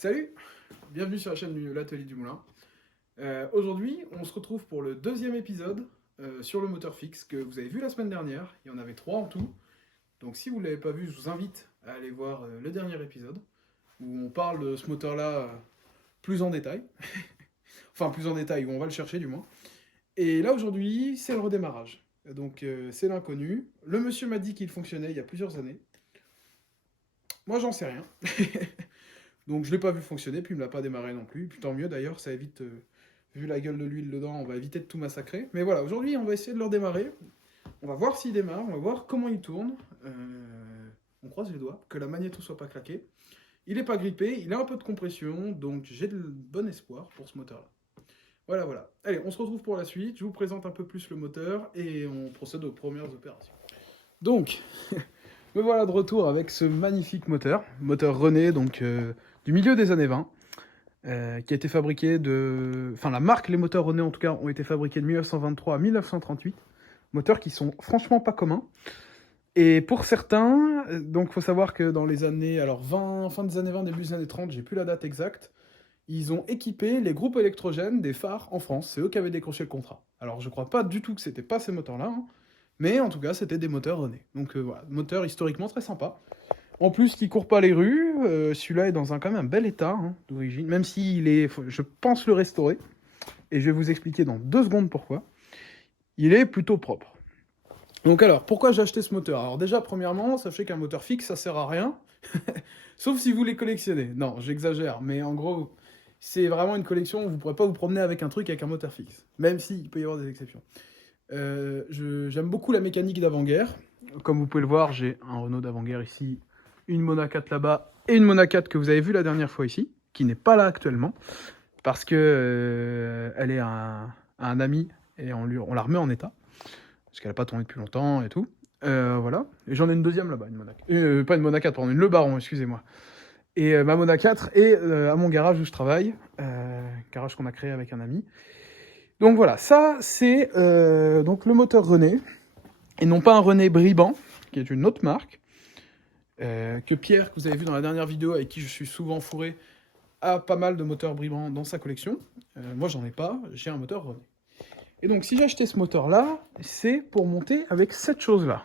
Salut, bienvenue sur la chaîne de l'Atelier du Moulin. Aujourd'hui, on se retrouve pour le deuxième épisode sur le moteur fixe que vous avez vu la semaine dernière. Il y en avait 3 en tout. Donc si vous ne l'avez pas vu, je vous invite à aller voir le dernier épisode où on parle de ce moteur-là plus en détail. Enfin, plus en détail, où on va le chercher du moins. Et là, aujourd'hui, c'est le redémarrage. Donc c'est l'inconnu. Le monsieur m'a dit qu'il fonctionnait il y a plusieurs années. Moi, j'en sais rien. Donc je l'ai pas vu fonctionner, puis il me l'a pas démarré non plus. Puis tant mieux d'ailleurs, ça évite, vu la gueule de l'huile dedans, on va éviter de tout massacrer. Mais voilà, aujourd'hui on va essayer de le redémarrer. On va voir s'il démarre, on va voir comment il tourne. On croise les doigts, que la magnéto soit pas claquée. Il est pas grippé, il a un peu de compression, donc j'ai de bon espoir pour ce moteur-là. Voilà, voilà. Allez, on se retrouve pour la suite. Je vous présente un peu plus le moteur et on procède aux premières opérations. Donc, me voilà de retour avec ce magnifique moteur René, donc du milieu des années 20, qui a été fabriqué de... Enfin, la marque, les moteurs René en tout cas, ont été fabriqués de 1923 à 1938. Moteurs qui sont franchement pas communs. Et pour certains, donc faut savoir que dans les années, alors 20, fin des années 20, début des années 30, j'ai plus la date exacte, ils ont équipé les groupes électrogènes des phares en France. C'est eux qui avaient décroché le contrat. Alors je crois pas du tout que c'était pas ces moteurs-là, hein, mais en tout cas c'était des moteurs René. Donc voilà, moteur historiquement très sympa. En plus, qui court pas les rues, celui-là est dans quand même un bel état hein, d'origine, même s'il est, je pense le restaurer, et je vais vous expliquer dans 2 secondes pourquoi. Il est plutôt propre. Donc alors, pourquoi j'ai acheté ce moteur? Alors déjà, premièrement, sachez qu'un moteur fixe, ça sert à rien, sauf si vous les collectionnez. Non, j'exagère, mais en gros, c'est vraiment une collection où vous ne pourrez pas vous promener avec un truc avec un moteur fixe, même s'il peut y avoir des exceptions. J'aime beaucoup la mécanique d'avant-guerre. Comme vous pouvez le voir, j'ai un Renault d'avant-guerre ici, une Mona 4 là-bas, et une Mona 4 que vous avez vue la dernière fois ici, qui n'est pas là actuellement, parce que elle est à un ami, et on la remet en état, parce qu'elle n'a pas tourné depuis longtemps et tout. Voilà. Et j'en ai une deuxième là-bas, une Mona 4. Pas une Mona 4, pardon, une Le Baron, excusez-moi. Et ma Mona 4 est à mon garage où je travaille, garage qu'on a créé avec un ami. Donc voilà, ça c'est donc le moteur René, et non pas un René Bribant, qui est une autre marque, que Pierre, que vous avez vu dans la dernière vidéo, avec qui je suis souvent fourré, a pas mal de moteurs Bribant dans sa collection. Moi j'en ai pas, j'ai un moteur René. Et donc si j'ai acheté ce moteur-là, c'est pour monter avec cette chose-là.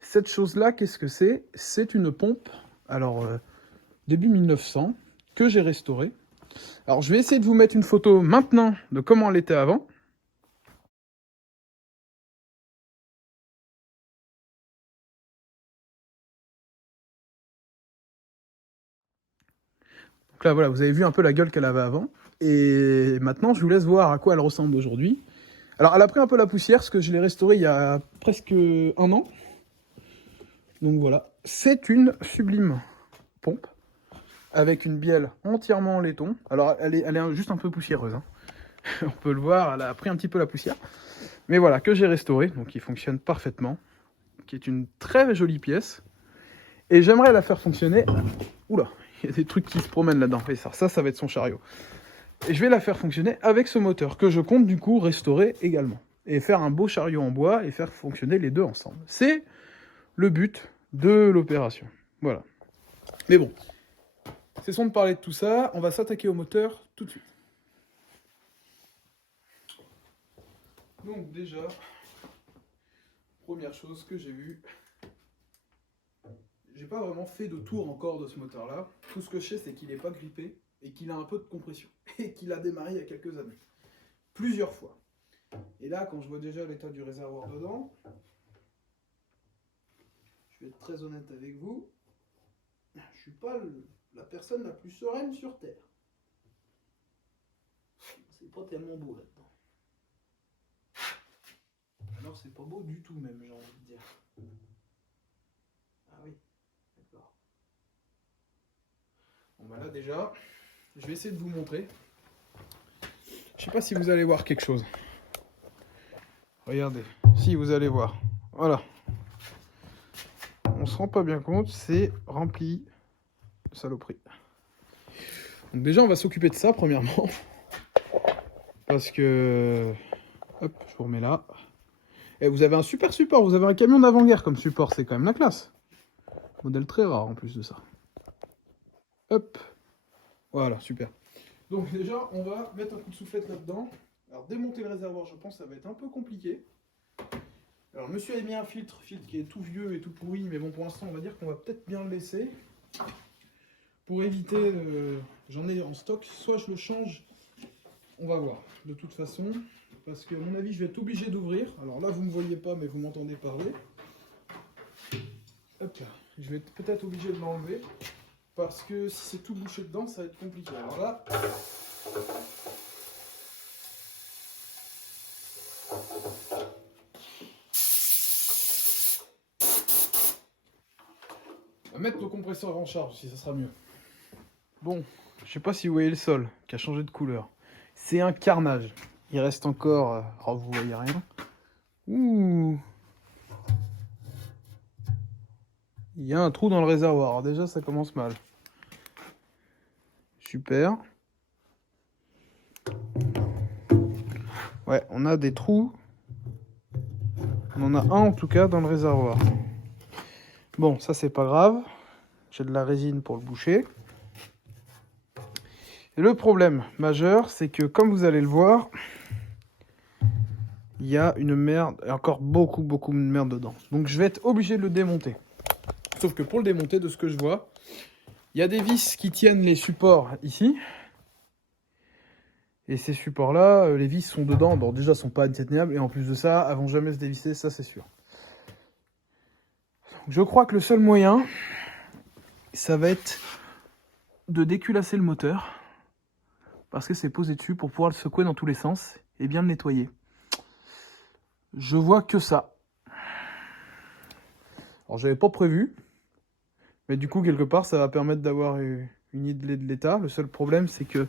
Cette chose-là, qu'est-ce que c'est? C'est une pompe, alors début 1900, que j'ai restaurée. Alors je vais essayer de vous mettre une photo maintenant de comment elle était avant. Donc là, voilà, vous avez vu un peu la gueule qu'elle avait avant. Et maintenant, je vous laisse voir à quoi elle ressemble aujourd'hui. Alors, elle a pris un peu la poussière, parce que je l'ai restaurée il y a presque 1 an. Donc voilà, c'est une sublime pompe, avec une bielle entièrement en laiton. Alors, elle est juste un peu poussiéreuse, hein. On peut le voir, elle a pris un petit peu la poussière. Mais voilà, que j'ai restauré, donc qui fonctionne parfaitement, qui est une très jolie pièce. Et j'aimerais la faire fonctionner... Oula, il y a des trucs qui se promènent là-dedans. Et ça va être son chariot. Et je vais la faire fonctionner avec ce moteur, que je compte du coup restaurer également. Et faire un beau chariot en bois et faire fonctionner les deux ensemble. C'est le but de l'opération. Voilà. Mais bon, cessons de parler de tout ça, on va s'attaquer au moteur tout de suite. Donc déjà, première chose que j'ai vue, j'ai pas vraiment fait de tour encore de ce moteur-là. Tout ce que je sais, c'est qu'il n'est pas grippé et qu'il a un peu de compression. Et qu'il a démarré il y a quelques années. Plusieurs fois. Et là, quand je vois déjà l'état du réservoir dedans, je vais être très honnête avec vous, je suis pas la personne la plus sereine sur Terre. C'est pas tellement beau là-dedans. Alors c'est pas beau du tout même, j'ai envie de dire. Ah oui, d'accord. Bon bah là déjà, je vais essayer de vous montrer. Je sais pas si vous allez voir quelque chose. Regardez, si vous allez voir. Voilà. On se rend pas bien compte, c'est rempli de saloperies. Donc déjà on va s'occuper de ça premièrement. Parce que... Hop, je vous remets là. Et vous avez un super support, vous avez un camion d'avant-guerre comme support, c'est quand même la classe. Modèle très rare en plus de ça. Hop. Voilà, super. Donc déjà, on va mettre un coup de soufflette là-dedans. Alors démonter le réservoir, je pense que ça va être un peu compliqué. Alors monsieur a mis un filtre qui est tout vieux et tout pourri, mais bon, pour l'instant, on va dire qu'on va peut-être bien le laisser. Pour éviter, j'en ai en stock, soit je le change, on va voir, de toute façon, parce que à mon avis, je vais être obligé d'ouvrir. Alors là, vous ne me voyez pas, mais vous m'entendez parler. Hop là, je vais peut-être obligé de l'enlever, parce que si c'est tout bouché dedans, ça va être compliqué. Alors là... On va mettre nos compresseurs en charge, si ça sera mieux. Bon, je sais pas si vous voyez le sol, qui a changé de couleur. C'est un carnage. Il reste encore... Oh, vous voyez rien. Ouh. Il y a un trou dans le réservoir. Alors déjà, ça commence mal. Super. Ouais, on a des trous. On en a un en tout cas dans le réservoir. Bon, ça c'est pas grave. J'ai de la résine pour le boucher. Et le problème majeur, c'est que comme vous allez le voir, il y a une merde, et encore beaucoup de merde dedans. Donc je vais être obligé de le démonter. Sauf que pour le démonter, de ce que je vois, il y a des vis qui tiennent les supports ici. Et ces supports-là, les vis sont dedans. Bon, déjà, sont pas atteignables. Et en plus de ça, elles vont jamais se dévisser, ça c'est sûr. Je crois que le seul moyen, ça va être de déculasser le moteur. Parce que c'est posé dessus pour pouvoir le secouer dans tous les sens et bien le nettoyer. Je vois que ça. Alors, j'avais pas prévu. Mais du coup, quelque part, ça va permettre d'avoir une idée de l'état. Le seul problème, c'est que...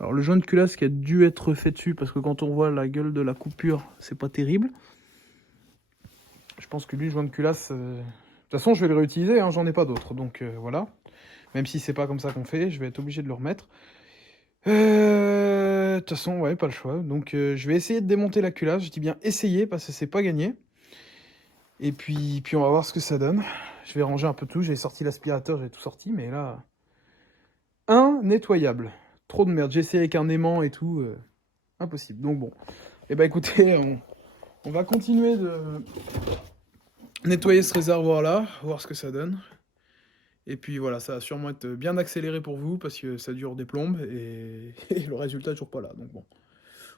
Alors, le joint de culasse qui a dû être fait dessus, parce que quand on voit la gueule de la coupure, c'est pas terrible. Je pense que lui, le joint de culasse... De toute façon, je vais le réutiliser, hein, j'en ai pas d'autres. Donc, voilà. Même si c'est pas comme ça qu'on fait, je vais être obligé de le remettre. De toute façon, ouais, pas le choix. Donc, je vais essayer de démonter la culasse. Je dis bien essayer, parce que c'est pas gagné. Et puis on va voir ce que ça donne. Je vais ranger un peu tout. J'ai sorti l'aspirateur, j'ai tout sorti, mais là... Nettoyable. Trop de merde. J'ai essayé avec un aimant et tout. Impossible. Donc bon. Eh ben écoutez, on va continuer de nettoyer ce réservoir-là, voir ce que ça donne. Et puis voilà, ça va sûrement être bien accéléré pour vous, parce que ça dure des plombes, et le résultat est toujours pas là. Donc bon.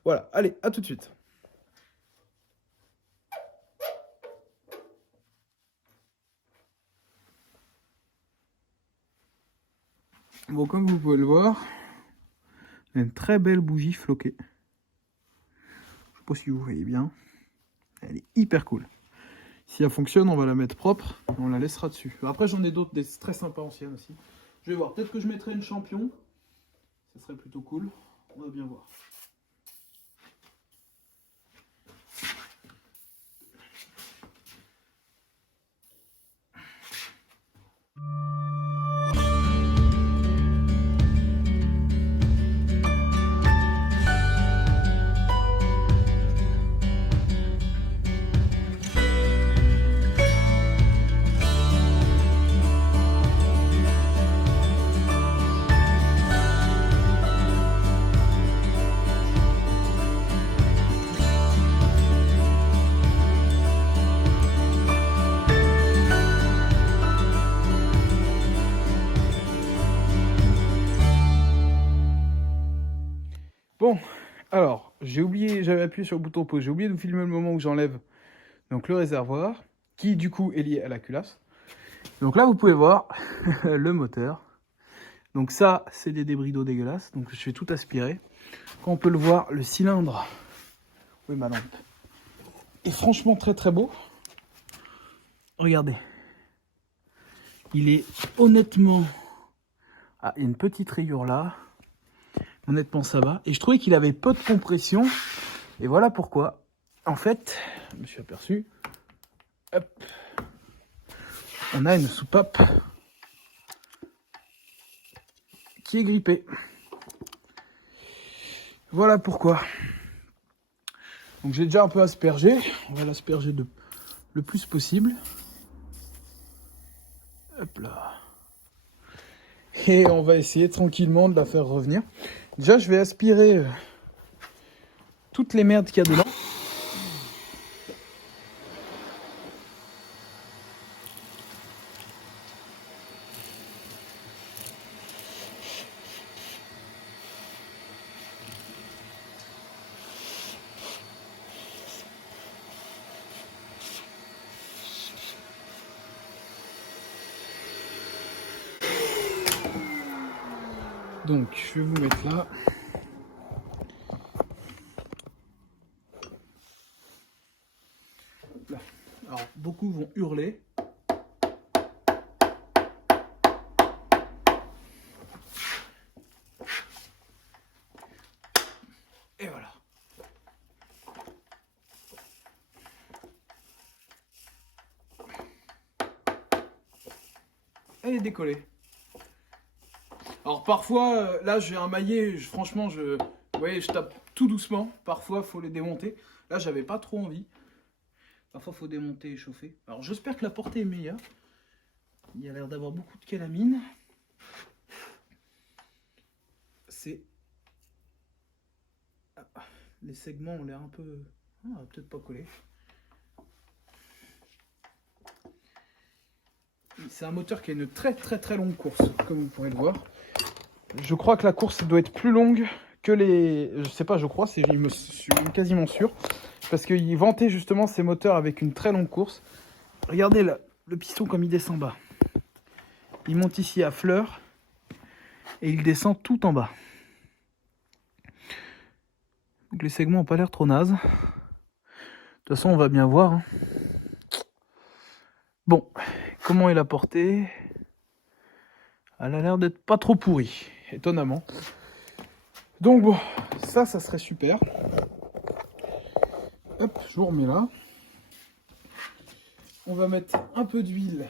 Voilà, allez, à tout de suite. Bon, comme vous pouvez le voir, il y a une très belle bougie floquée. Je sais pas si vous voyez bien. Elle est hyper cool. Si elle fonctionne, on va la mettre propre et on la laissera dessus. Après, j'en ai d'autres, des très sympas anciennes aussi. Je vais voir. Peut-être que je mettrai une champion. Ça serait plutôt cool. On va bien voir. Bon, alors, j'ai oublié, j'avais appuyé sur le bouton pause, j'ai oublié de vous filmer le moment où j'enlève donc le réservoir, qui du coup est lié à la culasse. Donc là, vous pouvez voir le moteur. Donc ça, c'est des débris d'eau dégueulasses, donc je vais tout aspirer. Quand on peut le voir, le cylindre, oui ma lampe, est franchement très beau. Regardez. Il est honnêtement... Ah, il y a une petite rayure là. Honnêtement, ça va. Et je trouvais qu'il avait peu de compression. Et voilà pourquoi. En fait, je me suis aperçu. Hop. On a une soupape qui est grippée. Voilà pourquoi. Donc j'ai déjà un peu aspergé. On va l'asperger le plus possible. Hop là. et on va essayer tranquillement de la faire revenir. Déjà, je vais aspirer toutes les merdes qu'il y a dedans. Donc, je vais vous mettre là. Là. Alors, beaucoup vont hurler. Et voilà. Elle est décollée. Alors parfois, là j'ai un maillet, franchement, vous voyez, je tape tout doucement. Parfois, il faut les démonter. Là, j'avais pas trop envie. Parfois, il faut démonter et chauffer. Alors j'espère que la portée est meilleure. Il y a l'air d'avoir beaucoup de calamine. Les segments ont l'air un peu... Ah, peut-être pas collé. C'est un moteur qui a une très longue course, comme vous pourrez le voir. Je crois que la course doit être plus longue que les... Je sais pas, je crois, je me suis quasiment sûr. Parce qu'il vantait justement ces moteurs avec une très longue course. Regardez le piston comme il descend bas. Il monte ici à fleur. Et il descend tout en bas. Donc les segments n'ont pas l'air trop nazes. De toute façon, on va bien voir. Hein. Bon, comment est la portée? Elle a l'air d'être pas trop pourrie, étonnamment. Donc bon, ça serait super. Hop, je vous remets là. On va mettre un peu d'huile.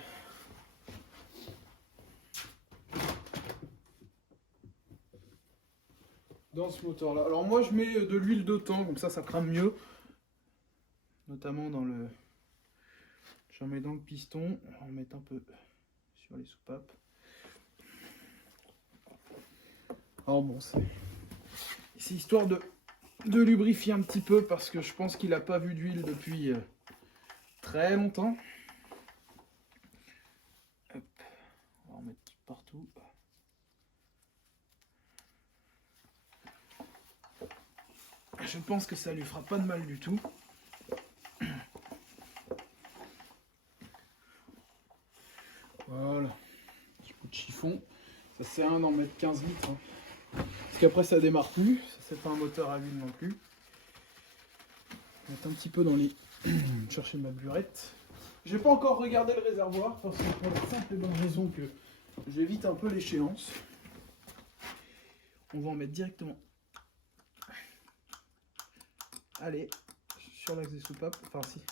Dans ce moteur là. Alors moi je mets de l'huile de thon, comme ça crame mieux. Notamment dans le... J'en mets dans le piston. On va en mettre un peu sur les soupapes. Alors bon, c'est histoire de lubrifier un petit peu parce que je pense qu'il n'a pas vu d'huile depuis très longtemps. Hop. On va en mettre partout. Je pense que ça lui fera pas de mal du tout. Voilà. Petit coup de chiffon. Ça sert à rien d'en mettre 15 litres. Hein. Parce qu'après ça démarre plus. Ça c'est pas un moteur à huile non plus. Je vais mettre un petit peu dans les... chercher ma burette. J'ai pas encore regardé le réservoir parce que pour la simple et bonne raison que j'évite un peu l'échéance. On va en mettre directement. Allez, sur l'axe des soupapes, enfin si.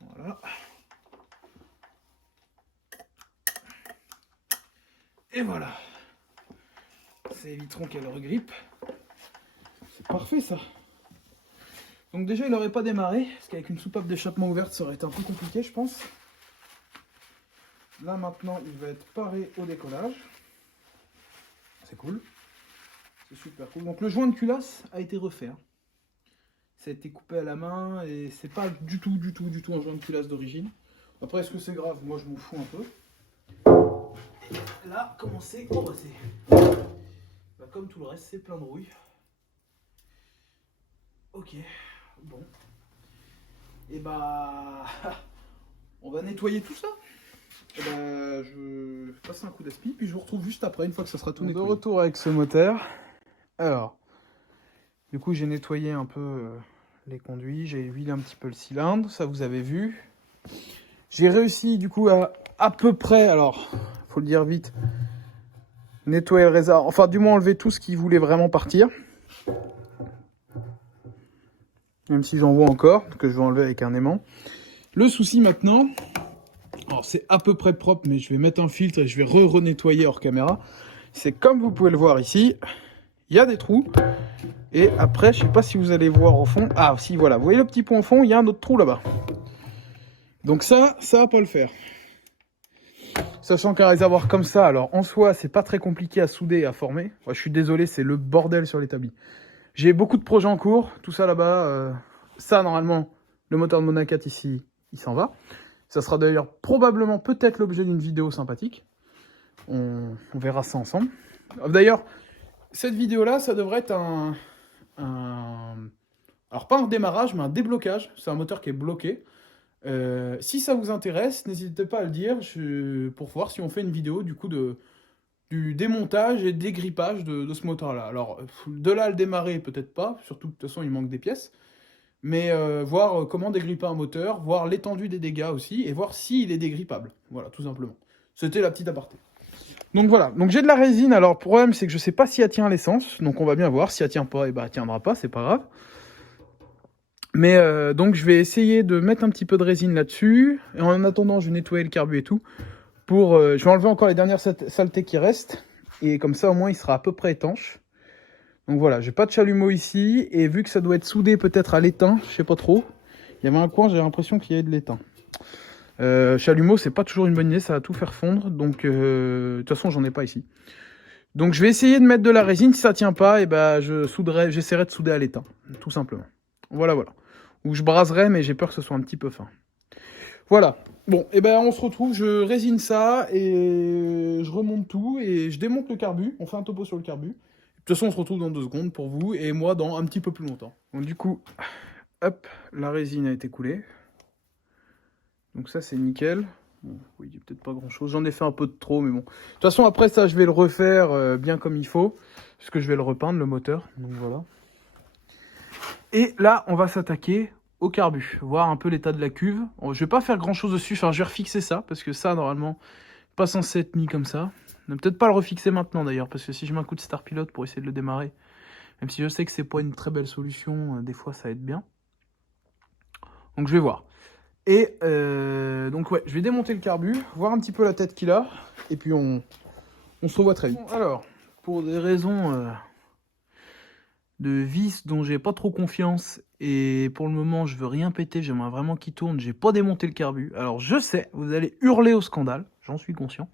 Voilà. Et voilà. Ça éviteront qu'elle regrippe. C'est parfait ça. Donc déjà il n'aurait pas démarré, parce qu'avec une soupape d'échappement ouverte ça aurait été un peu compliqué je pense. Là maintenant il va être paré au décollage. C'est cool. C'est super cool. Donc le joint de culasse a été refait. Hein. Ça a été coupé à la main et c'est pas du tout un joint de culasse d'origine. Après, est-ce que c'est grave? Moi, je m'en fous un peu. Et là, comment c'est? Oh, bah, bah, comme tout le reste, c'est plein de rouille. Ok, bon. Et bah, on va nettoyer tout ça. Et bah, je vais passer un coup d'aspi, puis je vous retrouve juste après, une fois que ça sera tout nettoyé. De retour avec ce moteur. Alors, du coup, j'ai nettoyé un peu les conduits, j'ai huilé un petit peu le cylindre, ça vous avez vu. J'ai réussi du coup à peu près, alors, faut le dire vite, nettoyer le réservoir, enfin du moins enlever tout ce qui voulait vraiment partir. Même s'ils en voient encore, que je vais enlever avec un aimant. Le souci maintenant, alors c'est à peu près propre, mais je vais mettre un filtre et je vais re-nettoyer hors caméra. C'est comme vous pouvez le voir ici, il y a des trous. Et après, je sais pas si vous allez voir au fond. Ah, si, voilà. Vous voyez le petit pont au fond, il y a un autre trou là-bas. Donc ça va pas le faire. Sachant qu'un réservoir comme ça, alors en soi, c'est pas très compliqué à souder et à former. Ouais, je suis désolé, c'est le bordel sur l'établi. J'ai beaucoup de projets en cours, tout ça là-bas. Ça, normalement, le moteur de Monacat ici, il s'en va. Ça sera d'ailleurs probablement peut-être l'objet d'une vidéo sympathique. On verra ça ensemble. D'ailleurs, cette vidéo-là, ça devrait être alors pas un démarrage, mais un déblocage. C'est un moteur qui est bloqué. Si ça vous intéresse, n'hésitez pas à le dire pour voir si on fait une vidéo du coup du démontage et dégrippage de ce moteur-là. Alors, de là à le démarrer, peut-être pas, surtout de toute façon il manque des pièces, mais voir comment dégripper un moteur, voir l'étendue des dégâts aussi, et voir s'il est dégrippable. Voilà, tout simplement. C'était la petite aparté. Donc voilà, donc j'ai de la résine, alors le problème c'est que je sais pas si elle tient à l'essence, donc on va bien voir, si elle tient pas, et bah elle tiendra pas, c'est pas grave. Mais donc je vais essayer de mettre un petit peu de résine là-dessus, et en attendant je vais nettoyer le carbu et tout, je vais enlever encore les dernières saletés qui restent, et comme ça au moins il sera à peu près étanche. Donc voilà, j'ai pas de chalumeau ici, et vu que ça doit être soudé peut-être à l'étain, je sais pas trop, il y avait un coin, j'ai l'impression qu'il y avait de l'étain. Chalumeau, c'est pas toujours une bonne idée, ça va tout faire fondre, donc de toute façon j'en ai pas ici. Donc je vais essayer de mettre de la résine, si ça tient pas, et ben j'essaierai de souder à l'étain, tout simplement. Voilà. Ou je braserai, mais j'ai peur que ce soit un petit peu fin. Voilà. Bon, et ben on se retrouve, je résine ça, et je remonte tout, et je démonte le carbu, on fait un topo sur le carbu. De toute façon, on se retrouve dans 2 secondes pour vous, et moi dans un petit peu plus longtemps. Donc du coup, hop, la résine a été coulée. Donc ça, c'est nickel. Bon, oui, il n'y a peut-être pas grand-chose. J'en ai fait un peu de trop, mais bon. De toute façon, après ça, je vais le refaire bien comme il faut. Parce que je vais le repeindre, le moteur. Donc voilà. Et là, on va s'attaquer au carbu. Voir un peu l'état de la cuve. Bon, je vais pas faire grand-chose dessus. Enfin, je vais refixer ça. Parce que ça, normalement, pas censé être mis comme ça. Ne peut-être pas le refixer maintenant, d'ailleurs. Parce que si je mets un coup de Star Pilot pour essayer de le démarrer, même si je sais que c'est pas une très belle solution, des fois, ça aide bien. Donc je vais voir. Et donc ouais, je vais démonter le carbu, voir un petit peu la tête qu'il a, et puis on se revoit très vite. Alors, pour des raisons de vis dont j'ai pas trop confiance, et pour le moment je veux rien péter, j'aimerais vraiment qu'il tourne, j'ai pas démonté le carbu. Alors je sais, vous allez hurler au scandale, j'en suis conscient.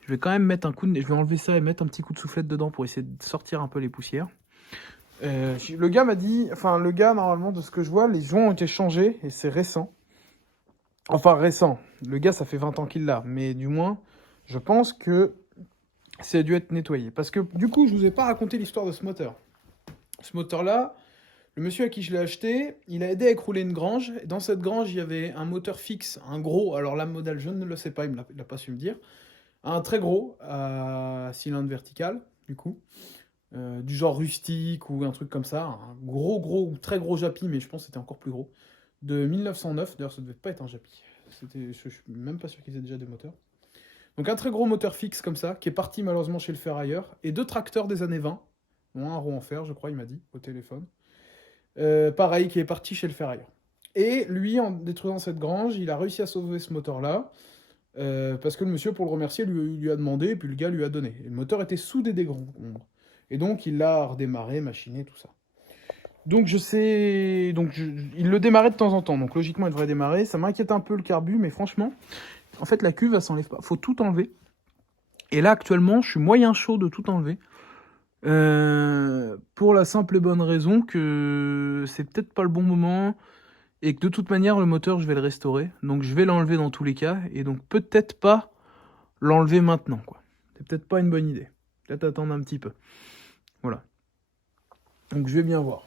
Je vais quand même mettre je vais enlever ça et mettre un petit coup de soufflette dedans pour essayer de sortir un peu les poussières. Le gars m'a dit, le gars normalement de ce que je vois, les joints ont été changés, et c'est récent. Enfin, récent. Le gars, ça fait 20 ans qu'il l'a. Mais du moins, je pense que ça a dû être nettoyé. Parce que, du coup, je vous ai pas raconté l'histoire de ce moteur. Ce moteur-là, le monsieur à qui je l'ai acheté, il a aidé à écrouler une grange. Et dans cette grange, il y avait un moteur fixe, un gros. Alors, la modèle, je ne le sais pas, il n'a pas su me dire. Un très gros, à cylindre vertical, du coup. Du genre rustique ou un truc comme ça. Un gros, très gros Japi, mais je pense que c'était encore plus gros. De 1909, d'ailleurs ça devait pas être un Japi. Je suis même pas sûr qu'ils aient déjà des moteurs. Donc un très gros moteur fixe comme ça, qui est parti malheureusement chez le ferrailleur, et 2 tracteurs des années 20, dont un rond en fer, je crois, il m'a dit, au téléphone. Pareil, qui est parti chez le ferrailleur. Et lui, en détruisant cette grange, il a réussi à sauver ce moteur-là, parce que le monsieur, pour le remercier, lui a demandé, et puis le gars lui a donné. Et le moteur était soudé des grands. Et donc il l'a redémarré, machiné, tout ça. Donc il le démarrait de temps en temps, donc logiquement il devrait démarrer. Ça m'inquiète un peu le carbu, mais franchement, en fait la cuve elle s'enlève pas, faut tout enlever. Et là actuellement je suis moyen chaud de tout enlever. Pour la simple et bonne raison que c'est peut-être pas le bon moment, et que de toute manière le moteur je vais le restaurer. Donc je vais l'enlever dans tous les cas, et donc peut-être pas l'enlever maintenant, quoi. C'est peut-être pas une bonne idée. Peut-être attendre un petit peu. Voilà. Donc je vais bien voir.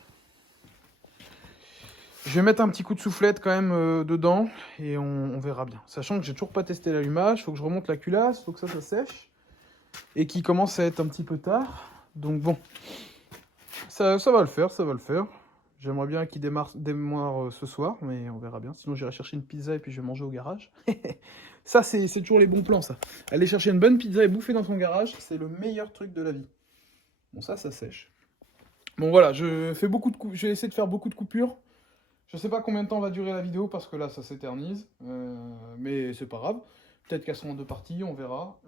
Je vais mettre un petit coup de soufflette quand même dedans, et on verra bien. Sachant que j'ai toujours pas testé l'allumage, faut que je remonte la culasse, faut que ça sèche, et qu'il commence à être un petit peu tard. Donc bon, ça va le faire, ça va le faire. J'aimerais bien qu'il démarre ce soir, mais on verra bien. Sinon j'irai chercher une pizza et puis je vais manger au garage. Ça c'est toujours les bons plans, ça. Aller chercher une bonne pizza et bouffer dans son garage, c'est le meilleur truc de la vie. Bon, ça sèche. Bon voilà, je vais essayer de faire beaucoup de coupures. Je sais pas combien de temps va durer la vidéo parce que là ça s'éternise, mais c'est pas grave. Peut-être qu'elles seront en 2 parties, on verra.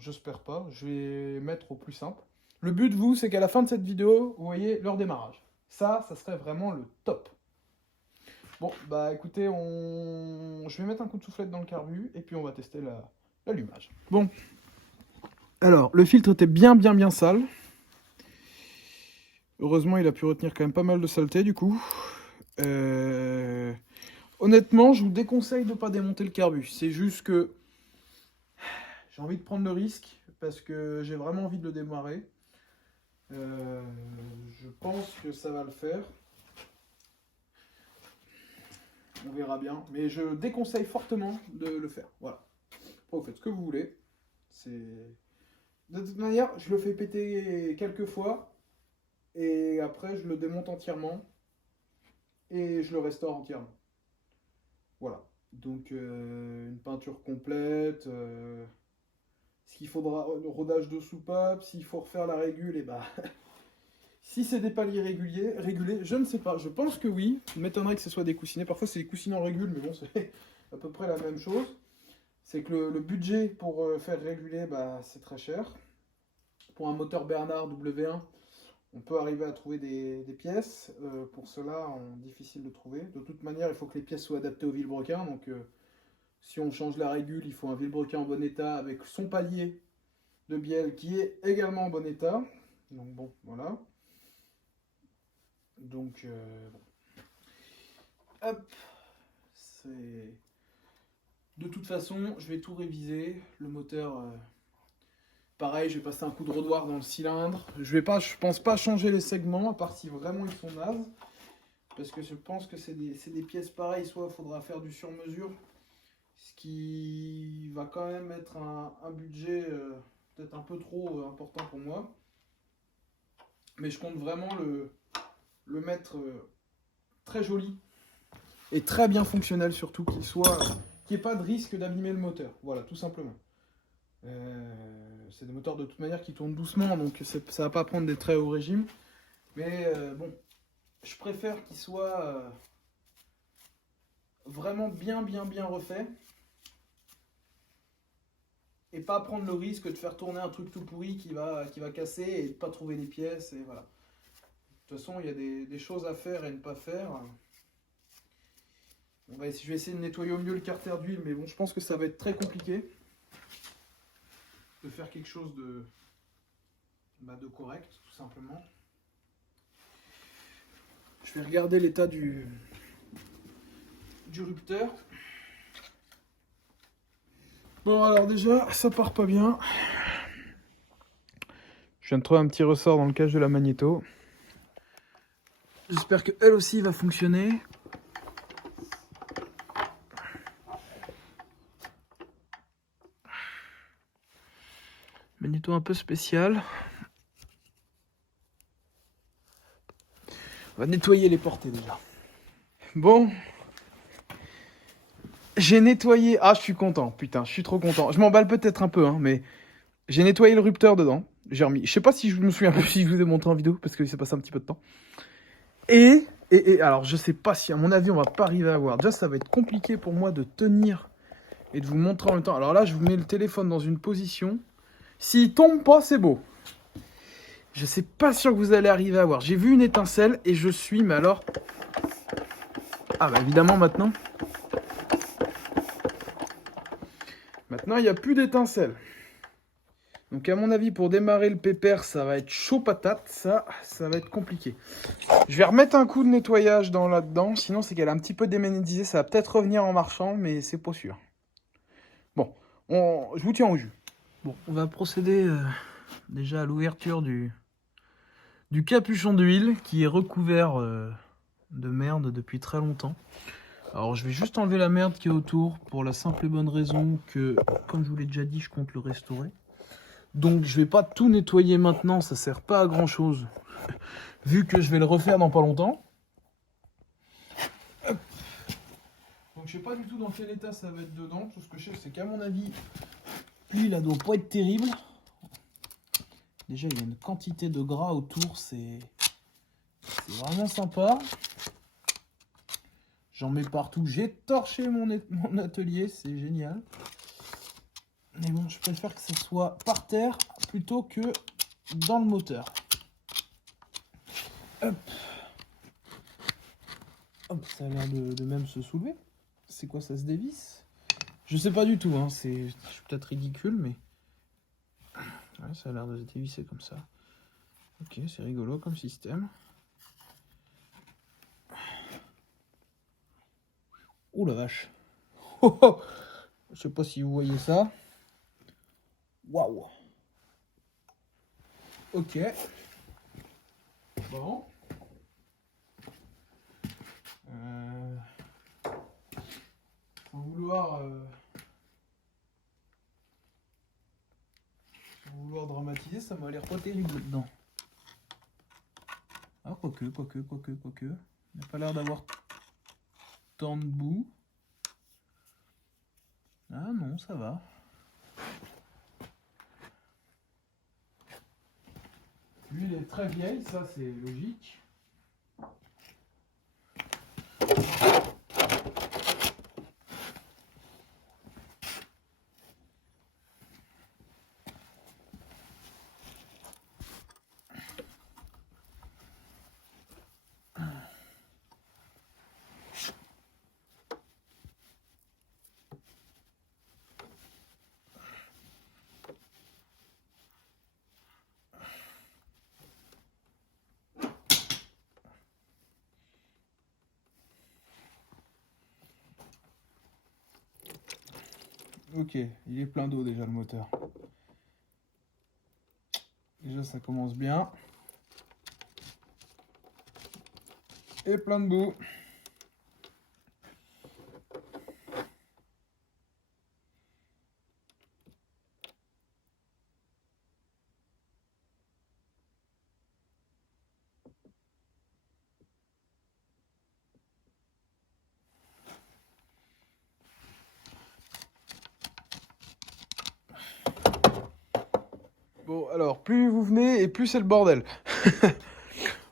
J'espère pas. Je vais mettre au plus simple. Le but, vous, c'est qu'à la fin de cette vidéo, vous voyez leur démarrage. Ça serait vraiment le top. Bon, bah écoutez, je vais mettre un coup de soufflette dans le carbu et puis on va tester l'allumage. Bon. Alors, le filtre était bien sale. Heureusement, il a pu retenir quand même pas mal de saleté, du coup. Honnêtement, je vous déconseille de ne pas démonter le carbu. C'est juste que j'ai envie de prendre le risque, parce que j'ai vraiment envie de le démarrer. Je pense que ça va le faire. On verra bien. Mais je déconseille fortement de le faire. Voilà. Après, vous faites ce que vous voulez. De toute manière, je le fais péter quelques fois. Et après, je le démonte entièrement. Et je le restaure entièrement. Voilà. Donc, une peinture complète. S'il faudra rodage de soupape. S'il faut refaire la régule, et bah... Si c'est des paliers régulés, je ne sais pas. Je pense que oui. Il m'étonnerait que ce soit des coussinets. Parfois, c'est des coussinets en régule, mais bon, c'est à peu près la même chose. C'est que le budget pour faire réguler, bah, c'est très cher. Pour un moteur Bernard W1, on peut arriver à trouver des pièces. Pour cela, difficile de trouver. De toute manière, il faut que les pièces soient adaptées au vilebrequin. Donc, si on change la régule, il faut un vilebrequin en bon état avec son palier de bielle qui est également en bon état. Donc, bon, voilà. Donc, bon. Hop, c'est... De toute façon, je vais tout réviser. Le moteur, pareil, je vais passer un coup de rodoir dans le cylindre. Je pense pas changer les segments, à part si vraiment ils sont nazes. Parce que je pense que c'est des pièces pareilles, soit il faudra faire du sur-mesure, ce qui va quand même être un budget peut-être un peu trop important pour moi. Mais je compte vraiment le mettre très joli et très bien fonctionnel surtout, qu'il n'y ait pas de risque d'abîmer le moteur. Voilà, tout simplement. C'est des moteurs de toute manière qui tournent doucement, donc ça ne va pas prendre des très hauts régimes. Mais bon, je préfère qu'il soit vraiment bien refait. Et pas prendre le risque de faire tourner un truc tout pourri qui va casser et de pas trouver les pièces. Et voilà. De toute façon, il y a des choses à faire et ne pas faire. Je vais essayer de nettoyer au mieux le carter d'huile, mais bon, je pense que ça va être très compliqué de faire quelque chose de correct, tout simplement. Je vais regarder l'état du rupteur. Bon, alors déjà, ça part pas bien. Je viens de trouver un petit ressort dans le cache de la magnéto. J'espère qu'elle aussi va fonctionner. Magnéto un peu spécial. On va nettoyer les portées déjà. Bon. J'ai nettoyé... Ah, je suis content, putain, je suis trop content. Je m'emballe peut-être un peu, hein, mais j'ai nettoyé le rupteur dedans. J'ai remis... Je sais pas si je me souviens un peu si je vous ai montré en vidéo, parce que s'est passé un petit peu de temps. Et alors, je sais pas si, à mon avis, on va pas arriver à voir. Déjà, ça va être compliqué pour moi de tenir et de vous montrer en même temps. Alors là, je vous mets le téléphone dans une position. S'il tombe pas, c'est beau. Je sais pas sûr que vous allez arriver à voir. J'ai vu une étincelle et je suis, mais alors... Ah bah évidemment maintenant. Maintenant, il n'y a plus d'étincelle. Donc à mon avis, pour démarrer le pépère, ça va être chaud patate. Ça va être compliqué. Je vais remettre un coup de nettoyage là-dedans. Sinon, c'est qu'elle est un petit peu déménétisée. Ça va peut-être revenir en marchant, mais c'est pas sûr. Bon, je vous tiens au jus. Bon, on va procéder déjà à l'ouverture du capuchon d'huile qui est recouvert de merde depuis très longtemps. Alors je vais juste enlever la merde qui est autour pour la simple et bonne raison que, comme je vous l'ai déjà dit, je compte le restaurer. Donc je vais pas tout nettoyer maintenant, ça sert pas à grand chose, vu que je vais le refaire dans pas longtemps. Hop. Donc je sais pas du tout dans quel état ça va être dedans, tout ce que je sais c'est qu'à mon avis, l'huile elle doit pas être terrible. Déjà il y a une quantité de gras autour, c'est vraiment sympa. J'en mets partout, j'ai torché mon atelier, c'est génial. Mais bon, je préfère que ça soit par terre plutôt que dans le moteur. Hop. Hop, ça a l'air de même se soulever. C'est quoi, ça se dévisse? Je sais pas du tout, hein, je suis peut-être ridicule, mais ouais, ça a l'air de se dévisser comme ça. Ok, c'est rigolo comme système. Ouh la vache. Oh, oh. Je sais pas si vous voyez ça. Waouh. Ok. Bon. Sans vouloir dramatiser, ça m'a l'air pas terrible dedans. Ah, quoique. Il n'a pas l'air d'avoir tant de boue. Ah non, ça va. L'huile est très vieille, ça c'est logique. Ok, il est plein d'eau déjà le moteur. Déjà ça commence bien. Et plein de boue. Bon, alors, plus vous venez et plus c'est le bordel.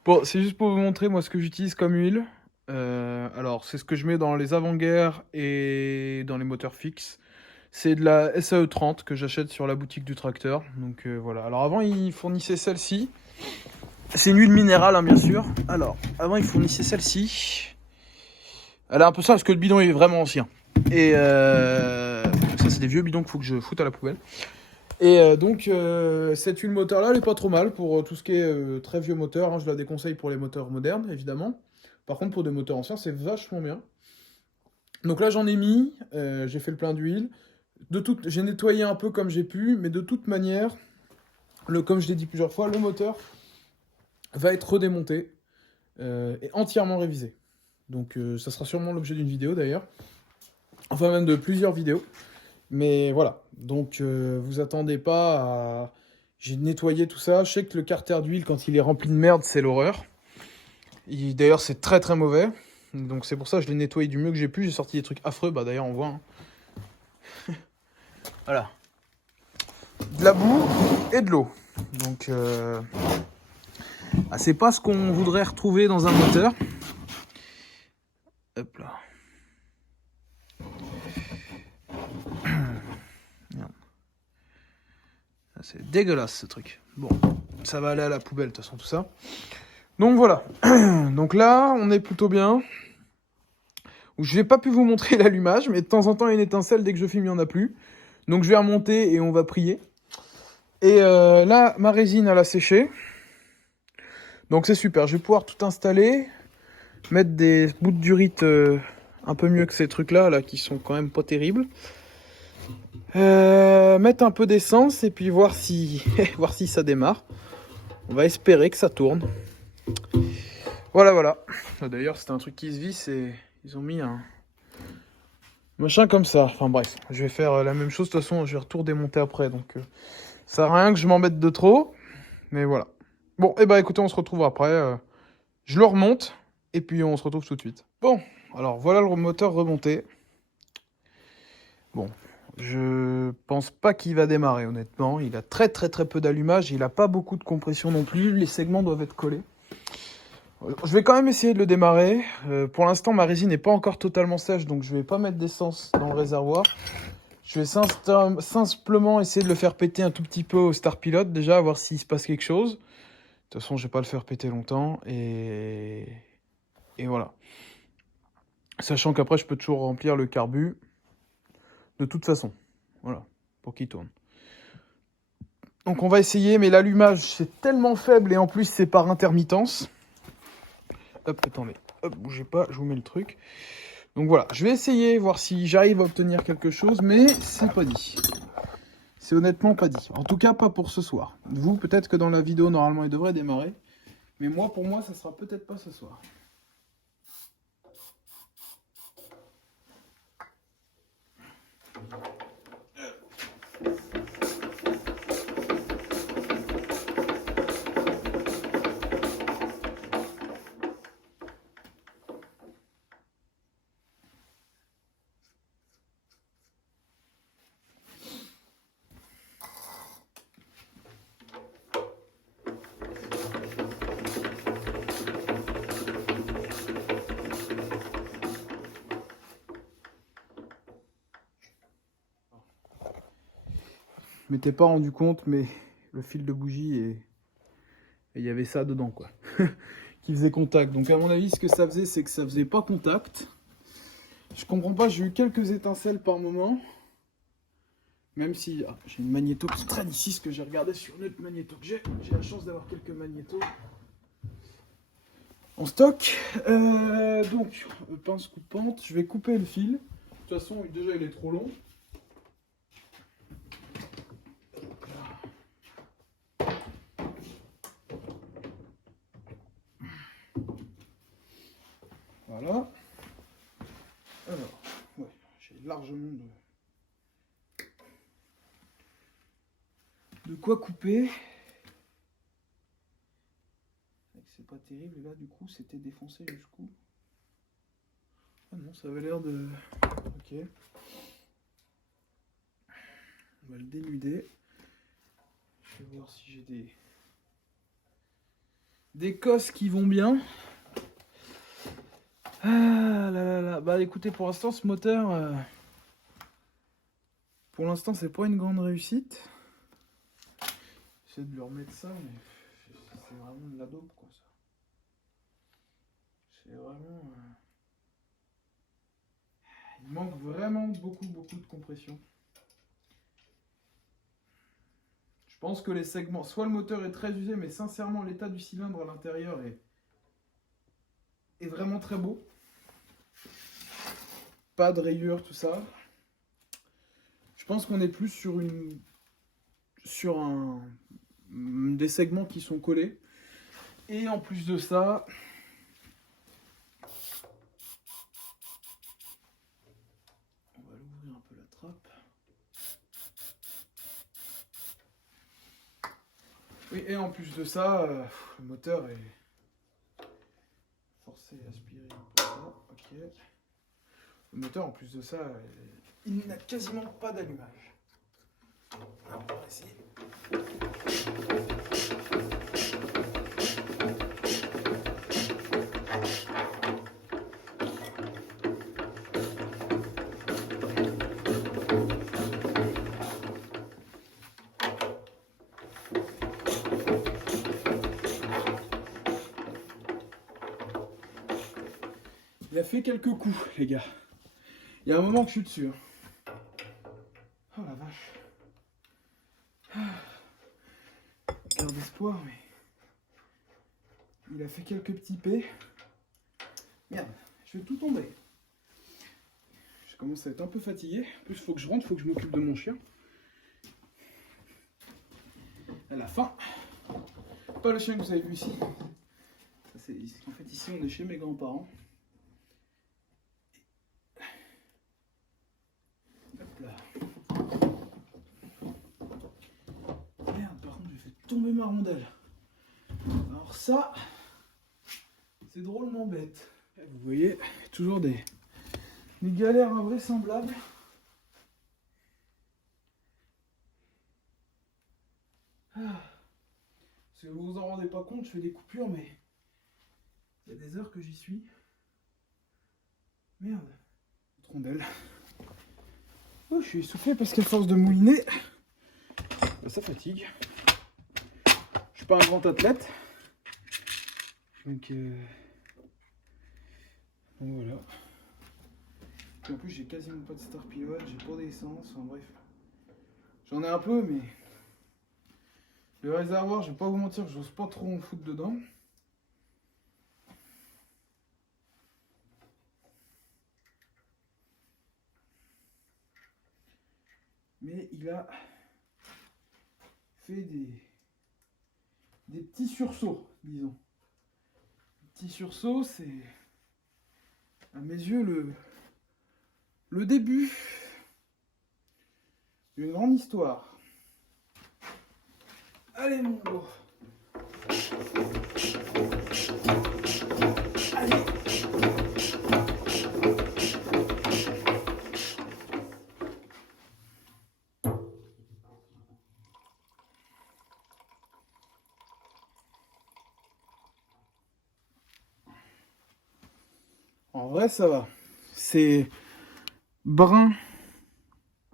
Bon, c'est juste pour vous montrer, moi, ce que j'utilise comme huile. Alors, c'est ce que je mets dans les avant-guerres et dans les moteurs fixes. C'est de la SAE 30 que j'achète sur la boutique du tracteur. Donc, voilà. Alors, avant, ils fournissaient celle-ci. C'est une huile minérale, hein, bien sûr. Alors, avant, ils fournissaient celle-ci. Elle a un peu ça, parce que le bidon est vraiment ancien. Et ça, c'est des vieux bidons qu'il faut que je foute à la poubelle. Et donc, cette huile moteur-là, elle est pas trop mal pour tout ce qui est très vieux moteur, hein. Je la déconseille pour les moteurs modernes, évidemment. Par contre, pour des moteurs anciens, c'est vachement bien. Donc là, j'en ai mis, j'ai fait le plein d'huile. J'ai nettoyé un peu comme j'ai pu, mais de toute manière, comme je l'ai dit plusieurs fois, le moteur va être redémonté et entièrement révisé. Donc, ça sera sûrement l'objet d'une vidéo d'ailleurs. Enfin, même de plusieurs vidéos. Mais voilà, donc vous attendez pas à... J'ai nettoyé tout ça, je sais que le carter d'huile, quand il est rempli de merde, c'est l'horreur. D'ailleurs, c'est très très mauvais. Donc c'est pour ça que je l'ai nettoyé du mieux que j'ai pu. J'ai sorti des trucs affreux, bah d'ailleurs on voit. Hein. Voilà. De la boue et de l'eau. Donc c'est pas ce qu'on voudrait retrouver dans un moteur. Hop là. C'est dégueulasse ce truc. Bon, ça va aller à la poubelle de toute façon tout ça. Donc voilà. Donc là, on est plutôt bien. Je n'ai pas pu vous montrer l'allumage, mais de temps en temps, il y a une étincelle. Dès que je filme, il n'y en a plus. Donc je vais remonter et on va prier. Et là, ma résine, elle a séché. Donc c'est super. Je vais pouvoir tout installer. Mettre des bouts de durite un peu mieux que ces trucs-là, là, qui sont quand même pas terribles. Mettre un peu d'essence et puis voir si, voir si ça démarre. On va espérer que ça tourne. Voilà. D'ailleurs, c'était un truc qui se visse et ils ont mis un machin comme ça. Enfin bref, je vais faire la même chose. De toute façon, je vais retour démonter après. Donc ça sert à rien que je m'embête de trop. Mais voilà. Bon, et bah écoutez, on se retrouve après. Je le remonte et puis on se retrouve tout de suite. Bon, alors voilà le moteur remonté. Bon, je pense pas qu'il va démarrer honnêtement. Il a très peu d'allumage. Il a pas beaucoup de compression non plus. Les segments doivent être collés. Je vais quand même essayer de le démarrer. Pour l'instant, ma résine n'est pas encore totalement sèche, donc je vais pas mettre d'essence dans le réservoir. Je vais simplement essayer de le faire péter un tout petit peu au Star Pilot, déjà, voir s'il se passe quelque chose. De toute façon, je vais pas le faire péter longtemps, et voilà. Sachant qu'après, je peux toujours remplir le carbu. de toute façon. Voilà, pour qu'il tourne. Donc on va essayer, mais l'allumage c'est tellement faible et en plus c'est par intermittence. Hop, attendez, hop, bougez pas, je vous mets le truc. Donc voilà, je vais essayer, voir si j'arrive à obtenir quelque chose, mais c'est pas dit. C'est honnêtement pas dit. En tout cas, pas pour ce soir. Vous, peut-être que dans la vidéo, normalement, il devrait démarrer. Mais moi, pour moi, ça sera peut-être pas ce soir. Je m'étais pas rendu compte, mais le fil de bougie et il y avait ça dedans, quoi, qui faisait contact. Donc à mon avis, ce que ça faisait, c'est que ça faisait pas contact. Je comprends pas, j'ai eu quelques étincelles par moment. Même si j'ai une magnéto qui traîne ici, ce que j'ai regardé sur une autre magnéto que j'ai. J'ai la chance d'avoir quelques magnétos en stock. Donc, pince coupante, je vais couper le fil. De toute façon, déjà, il est trop long. Voilà. Alors, ouais, j'ai largement de quoi couper. C'est pas terrible, et là, du coup, c'était défoncé jusqu'où? Ah non, ça avait l'air de... Ok. On va le dénuder. Je vais voir si j'ai des cosses qui vont bien. Ah là là là. Bah écoutez, pour l'instant, ce moteur... Pour l'instant, c'est pas une grande réussite. J'essaie de lui remettre ça, mais c'est vraiment de la dope, quoi, ça. C'est vraiment... Il manque vraiment beaucoup de compression. Je pense que les segments... Soit le moteur est très usé, mais sincèrement, l'état du cylindre à l'intérieur est vraiment très beau. Pas de rayures, tout ça. Je pense qu'on est plus sur des segments qui sont collés. Et en plus de ça... On va l'ouvrir un peu la trappe. Oui, et en plus de ça, le moteur est forcé à aspirer un peu ça. Ok. Le moteur, en plus de ça, il n'a quasiment pas d'allumage. On va essayer. Il a fait quelques coups, les gars. Il y a un moment que je suis dessus. Hein. Oh la vache. Garde espoir, mais... Il a fait quelques petits P. Merde, je vais tout tomber. Je commence à être un peu fatigué. En plus, il faut que je rentre, il faut que je m'occupe de mon chien. À la fin. Pas le chien que vous avez vu ici. Ça, c'est... En fait, ici, on est chez mes grands-parents. Hop là. Merde, par contre, j'ai fait tomber ma rondelle. Alors ça, c'est drôlement bête. Vous voyez, toujours des galères invraisemblables. Parce que vous vous en rendez pas compte, je fais des coupures, mais il y a des heures que j'y suis. Merde, autre rondelle. Oh, je suis essoufflé parce qu'à force de mouliner, ça fatigue. Je suis pas un grand athlète. Donc voilà. Puis en plus, j'ai quasiment pas de star pilot, j'ai pas d'essence, enfin bref. J'en ai un peu, mais le réservoir, je vais pas vous mentir, j'ose pas trop en foutre dedans. Mais il a fait des petits sursauts, disons. Petit sursaut, c'est à mes yeux le début d'une grande histoire. Allez mon gars. Allez. En vrai, ça va. C'est brun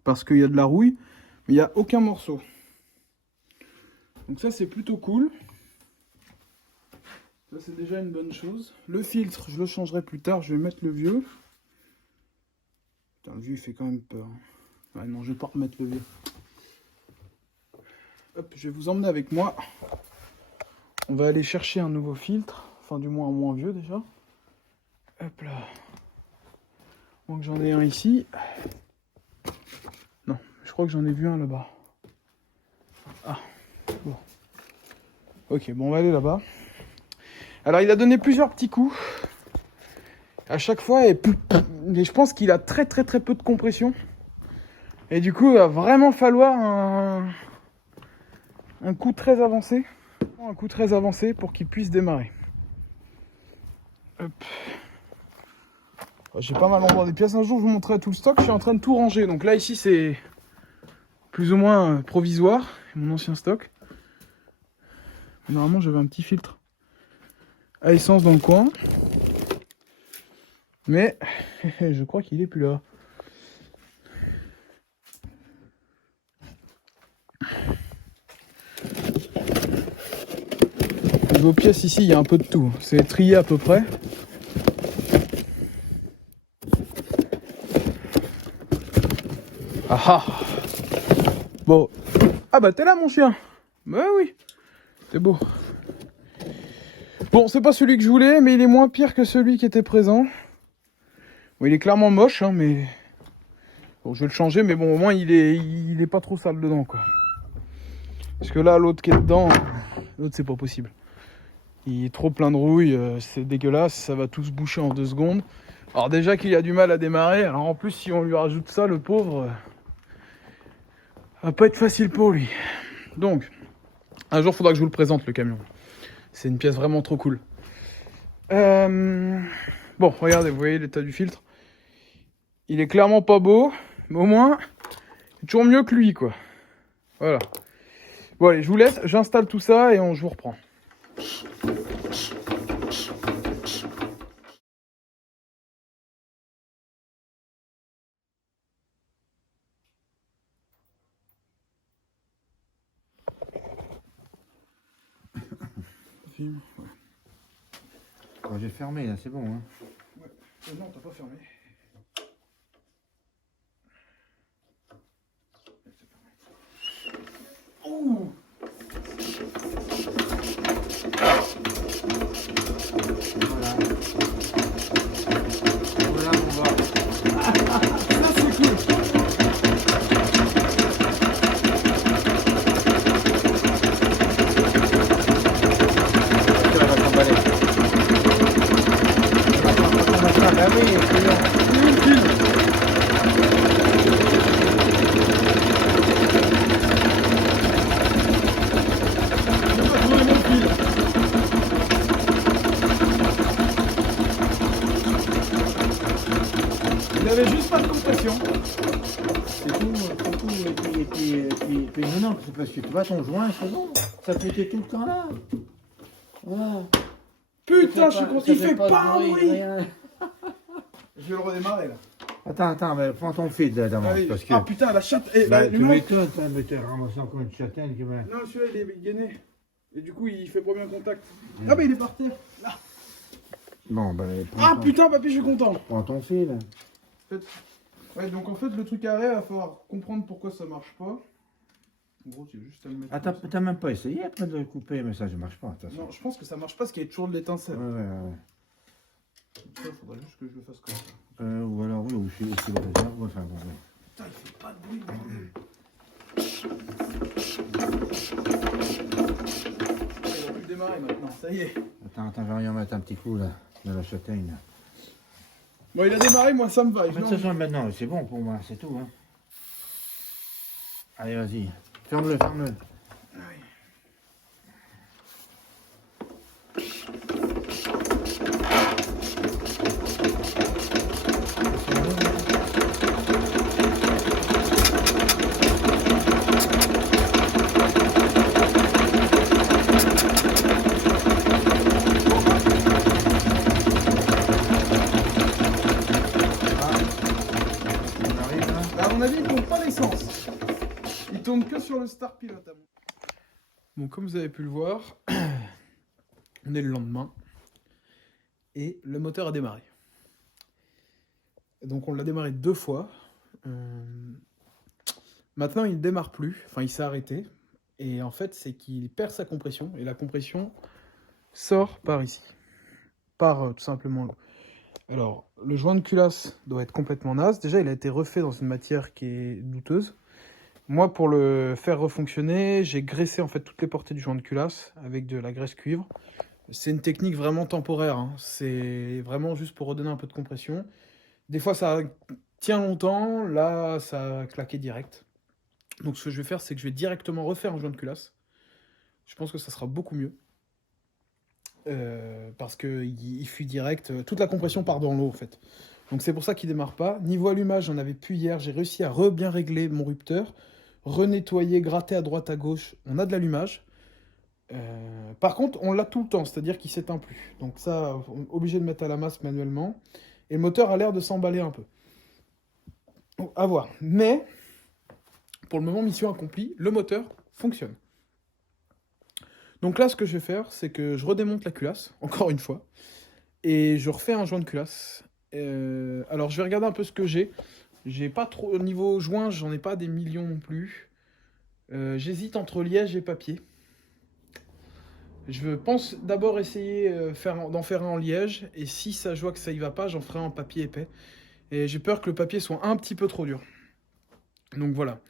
parce qu'il y a de la rouille, mais il n'y a aucun morceau. Donc ça, c'est plutôt cool. Ça, c'est déjà une bonne chose. Le filtre, je le changerai plus tard. Je vais mettre le vieux. Putain, le vieux, il fait quand même peur. Ah non, je vais pas remettre le vieux. Hop, je vais vous emmener avec moi. On va aller chercher un nouveau filtre. Enfin, du moins un moins vieux déjà. Hop là. Donc j'en ai un ici. Non, je crois que j'en ai vu un là-bas. Ah, bon. Ok, bon, on va aller là-bas. Alors, il a donné plusieurs petits coups. À chaque fois, et je pense qu'il a très peu de compression. Et du coup, il va vraiment falloir un coup très avancé. Un coup très avancé pour qu'il puisse démarrer. Hop. J'ai pas mal en des pièces. Un jour, je vous montrerai tout le stock. Je suis en train de tout ranger. Donc là, ici, c'est plus ou moins provisoire. Mon ancien stock. Normalement, j'avais un petit filtre à essence dans le coin. Mais je crois qu'il est plus là. Vos pièces ici, il y a un peu de tout. C'est trié à peu près. Ah ah. Bon. Ah bah t'es là mon chien. Bah oui. C'est beau. Bon, c'est pas celui que je voulais, mais il est moins pire que celui qui était présent. Bon, il est clairement moche, hein, mais... Bon, je vais le changer, mais bon, au moins, il est pas trop sale dedans, quoi. Parce que là, l'autre qui est dedans, l'autre, c'est pas possible. Il est trop plein de rouille, c'est dégueulasse, ça va tout se boucher en 2 secondes. Alors déjà qu'il a du mal à démarrer, alors en plus, si on lui rajoute ça, le pauvre... va pas être facile pour lui. Donc, un jour, faudra que je vous le présente, le camion. C'est une pièce vraiment trop cool. Bon, regardez, vous voyez l'état du filtre. Il est clairement pas beau, mais au moins, c'est toujours mieux que lui, quoi. Voilà. Bon, allez, je vous laisse, j'installe tout ça et je vous reprends. Film, ouais. Bon, j'ai fermé, là, c'est bon, hein. Ouais. Non, t'as pas fermé. Oh! Voilà, mon gars. Ça, c'est cool! Ça va s'emballer. Ah oui, c'est bon. Il avait juste pas de compression. C'est tout. Et puis non, c'est parce que tu vois ton joint, c'est bon. Ça fait tout le temps là. Voilà. Putain, je suis content, il fait pas un bruit! Rien. Je vais le redémarrer là. Attends, mais prends ton fil là d'avance. Allez. Parce que... Ah putain, la chatte. Bah, tu m'étonnes, mais t'es ramassé encore une châtaigne quand même. Non, celui-là il est gainé. Et du coup, il fait pas bien contact. Ah, bah il est par terre. Là. Bon, bah. Ah putain, papy, je suis content. Prends ton fil. Ouais, donc en fait, le truc arrêt, il va falloir comprendre pourquoi ça marche pas. En gros, c'est juste à le mettre. Ah, t'as même pas essayé après de le couper, mais ça ne marche pas. Non, je pense que ça marche pas parce qu'il y a toujours de l'étincelle. Ouais. Il faudrait juste que je le fasse comme ça. Ou alors, oui, ou je suis le réserve. Enfin, bon, ouais. Putain, il fait pas de bruit. Il va plus démarrer maintenant, ça y est. Attends, je vais y en mettre un petit coup là, dans la châtaigne. Bon, il a démarré, moi ça me va. Mais de toute façon, maintenant, c'est bon pour moi, c'est tout. Hein. Allez, vas-y. Ferme-le. À mon avis, il ne tourne pas l'essence. Il tourne que sur le Star Pilot. Bon, comme vous avez pu le voir, on est le lendemain. Et le moteur a démarré. Donc on l'a démarré 2 fois. Maintenant, il ne démarre plus. Enfin, il s'est arrêté. Et en fait, c'est qu'il perd sa compression. Et la compression sort par ici. Par tout simplement là. Alors, le joint de culasse doit être complètement naze. Déjà, il a été refait dans une matière qui est douteuse. Moi, pour le faire refonctionner, j'ai graissé en fait toutes les portées du joint de culasse avec de la graisse cuivre. C'est une technique vraiment temporaire. Hein. C'est vraiment juste pour redonner un peu de compression. Des fois, ça tient longtemps. Là, ça a claqué direct. Donc, ce que je vais faire, c'est que je vais directement refaire un joint de culasse. Je pense que ça sera beaucoup mieux. Parce qu'il fuit direct. Toute la compression part dans l'eau en fait. Donc c'est pour ça qu'il démarre pas. Niveau allumage, j'en avais plus hier. J'ai réussi à bien régler mon rupteur, renettoyer, gratter à droite à gauche. On a de l'allumage. Par contre, on l'a tout le temps, c'est-à-dire qu'il s'éteint plus. Donc ça, on est obligé de mettre à la masse manuellement. Et le moteur a l'air de s'emballer un peu. Donc, à voir. Mais pour le moment, mission accomplie. Le moteur fonctionne. Donc là, ce que je vais faire, c'est que je redémonte la culasse, encore une fois, et je refais un joint de culasse. Alors, je vais regarder un peu ce que j'ai. J'ai pas trop... Au niveau joint, j'en ai pas des millions non plus. J'hésite entre liège et papier. Je pense d'abord essayer d'en faire un en liège, et si ça, je vois que ça y va pas, j'en ferai un en papier épais. Et j'ai peur que le papier soit un petit peu trop dur. Donc voilà.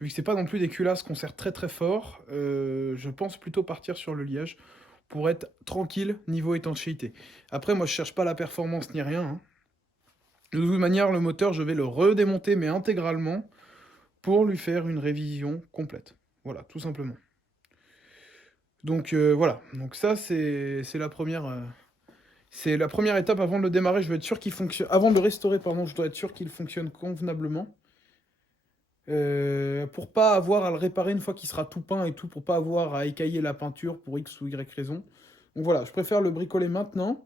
Vu que c'est pas non plus des culasses qu'on serre très très fort, je pense plutôt partir sur le liège pour être tranquille niveau étanchéité. Après, moi je cherche pas la performance ni rien. Hein. De toute manière, le moteur, je vais le redémonter mais intégralement pour lui faire une révision complète. Voilà, tout simplement. Donc voilà, donc ça c'est la première... C'est la première étape avant de le démarrer, je veux être sûr qu'il fonctionne... Avant de le restaurer, pardon, je dois être sûr qu'il fonctionne convenablement. Pour pas avoir à le réparer une fois qu'il sera tout peint et tout, pour pas avoir à écailler la peinture pour X ou Y raison. Donc voilà, je préfère le bricoler maintenant,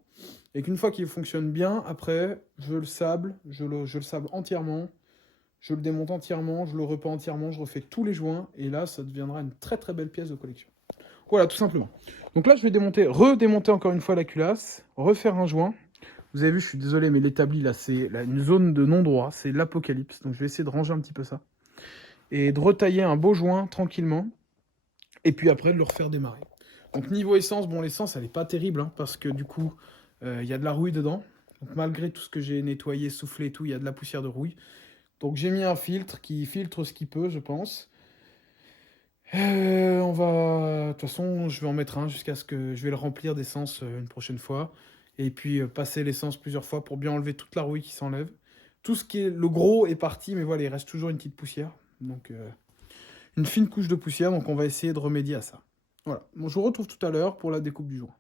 et qu'une fois qu'il fonctionne bien, après, je le sable entièrement, je le démonte entièrement, je le repeins entièrement, je refais tous les joints, et là, ça deviendra une très très belle pièce de collection. Voilà, tout simplement. Donc là, je vais redémonter encore une fois la culasse, refaire un joint. Vous avez vu, je suis désolé, mais l'établi, là, c'est une zone de non-droit, c'est l'apocalypse, donc je vais essayer de ranger un petit peu ça. Et de retailler un beau joint tranquillement, et puis après de le refaire démarrer. Donc niveau essence, bon l'essence elle est pas terrible, hein, parce que du coup il y a de la rouille dedans, donc malgré tout ce que j'ai nettoyé, soufflé et tout, il y a de la poussière de rouille. Donc j'ai mis un filtre qui filtre ce qu'il peut, je pense. De toute façon je vais en mettre un jusqu'à ce que je vais le remplir d'essence une prochaine fois, et puis passer l'essence plusieurs fois pour bien enlever toute la rouille qui s'enlève. Tout ce qui est le gros est parti, mais voilà, il reste toujours une petite poussière. Donc une fine couche de poussière, donc on va essayer de remédier à ça. Voilà, bon, je vous retrouve tout à l'heure pour la découpe du joint.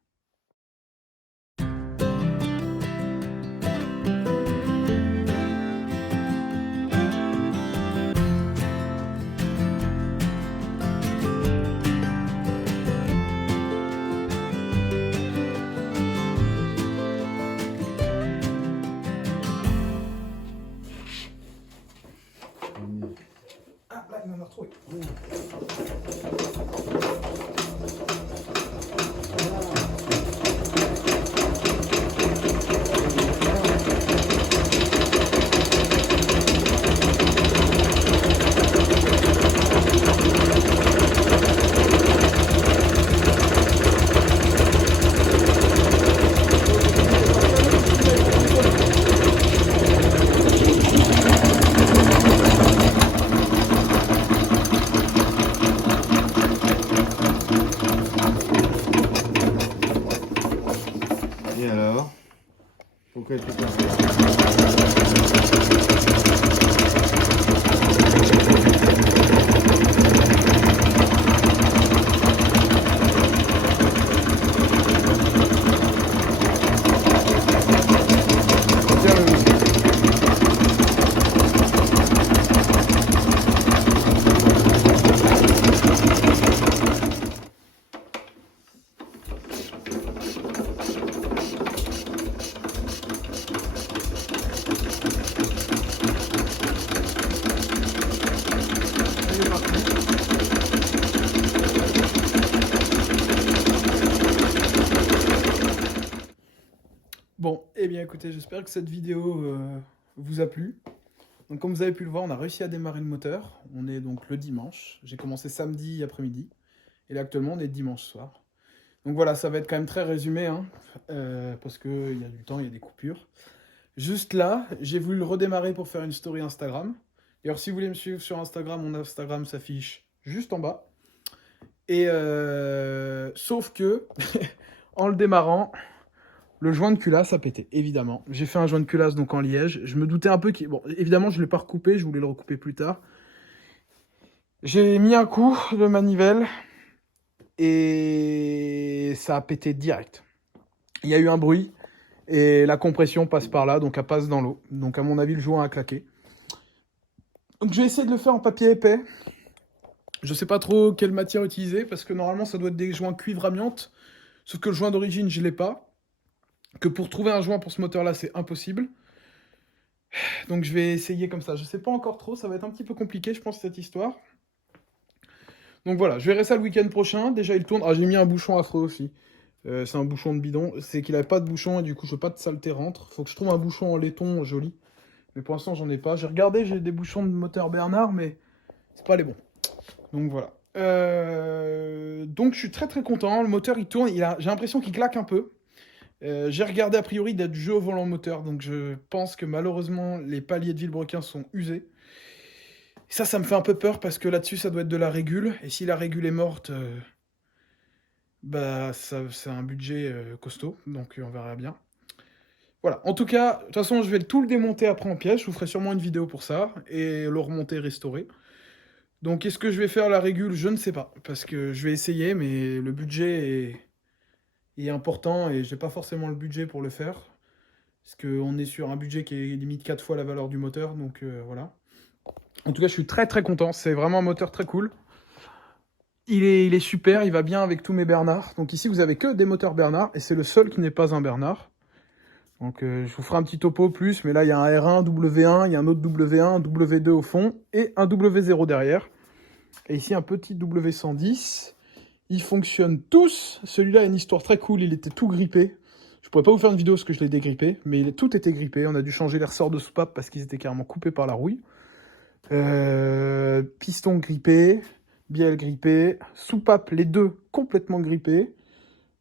Ah, là, il m'en a retrouvé. que tu peux. Bien le- Il est parti. Bon, eh bien écoutez, j'espère que cette vidéo vous a plu. Donc comme vous avez pu le voir, on a réussi à démarrer le moteur. On est donc le dimanche. J'ai commencé samedi après-midi. Et là actuellement, on est dimanche soir. Donc voilà, ça va être quand même très résumé, hein, parce qu'il y a du temps, il y a des coupures. Juste là, j'ai voulu le redémarrer pour faire une story Instagram. D'ailleurs, si vous voulez me suivre sur Instagram, mon Instagram s'affiche juste en bas. Et sauf que, en le démarrant, le joint de culasse a pété, évidemment. J'ai fait un joint de culasse donc en liège. Je me doutais un peu qu'il... Bon, évidemment, je ne l'ai pas recoupé, je voulais le recouper plus tard. J'ai mis un coup de manivelle et ça a pété direct. Il y a eu un bruit et la compression passe par là, donc elle passe dans l'eau. Donc à mon avis, le joint a claqué. Donc je vais essayer de le faire en papier épais. Je sais pas trop quelle matière utiliser parce que normalement ça doit être des joints cuivre amiante. Sauf que le joint d'origine, je l'ai pas. Que pour trouver un joint pour ce moteur-là, c'est impossible. Donc je vais essayer comme ça. Je sais pas encore trop, ça va être un petit peu compliqué, je pense, cette histoire. Donc voilà, je verrai ça le week-end prochain. Déjà, il tourne. Ah, j'ai mis un bouchon affreux aussi. C'est un bouchon de bidon. C'est qu'il avait pas de bouchon et du coup, je veux pas de saleté rentre. Faut que je trouve un bouchon en laiton joli. Mais pour l'instant, j'en ai pas. J'ai regardé, j'ai des bouchons de moteur Bernard, mais c'est pas les bons. Donc voilà. Donc je suis très très content. Le moteur, il tourne. J'ai l'impression qu'il claque un peu. J'ai regardé, a priori, il y a du jeu au volant moteur. Donc je pense que malheureusement, les paliers de vilebrequin sont usés. Ça me fait un peu peur parce que là-dessus, ça doit être de la régule. Et si la régule est morte, bah, c'est un budget costaud. Donc, on verra bien. Voilà. En tout cas, de toute façon, je vais tout le démonter après en pièces. Je vous ferai sûrement une vidéo pour ça. Et le remonter, restaurer. Donc, est-ce que je vais faire la régule? Je ne sais pas. Parce que je vais essayer, mais le budget est important. Et j'ai pas forcément le budget pour le faire. Parce qu'on est sur un budget qui est limite 4 fois la valeur du moteur. Donc, voilà. En tout cas, je suis très très content. C'est vraiment un moteur très cool. Il est super, il va bien avec tous mes Bernard. Donc ici, vous avez que des moteurs Bernard, et c'est le seul qui n'est pas un Bernard. Donc je vous ferai un petit topo plus, mais là, il y a un R1, W1, il y a un autre W1, un W2 au fond, et un W0 derrière. Et ici, un petit W110. Ils fonctionnent tous. Celui-là a une histoire très cool, il était tout grippé. Je pourrais pas vous faire une vidéo parce que je l'ai dégrippé, mais tout était grippé. On a dû changer les ressorts de soupape parce qu'ils étaient carrément coupés par la rouille. Piston grippé, bielle grippée, soupape les deux complètement grippés.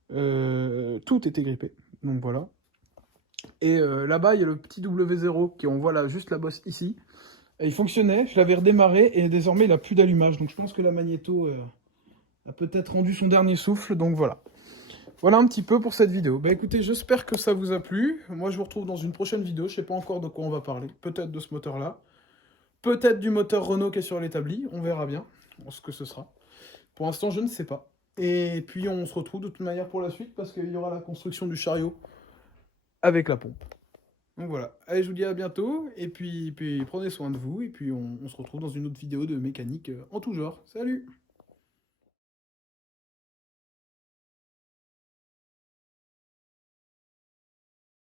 Tout était grippé, donc voilà. Et là-bas, il y a le petit W0 qui on voit là, juste la bosse ici. Et il fonctionnait, je l'avais redémarré et désormais il n'a plus d'allumage. Donc je pense que la magnéto a peut-être rendu son dernier souffle, donc voilà. Voilà un petit peu pour cette vidéo. Bah écoutez, j'espère que ça vous a plu. Moi je vous retrouve dans une prochaine vidéo, je sais pas encore de quoi on va parler. Peut-être de ce moteur-là. Peut-être du moteur Renault qui est sur l'établi, on verra bien ce que ce sera. Pour l'instant, je ne sais pas. Et puis, on se retrouve de toute manière pour la suite, parce qu'il y aura la construction du chariot avec la pompe. Donc voilà. Allez, je vous dis à bientôt, et puis prenez soin de vous, et puis on se retrouve dans une autre vidéo de mécanique en tout genre. Salut!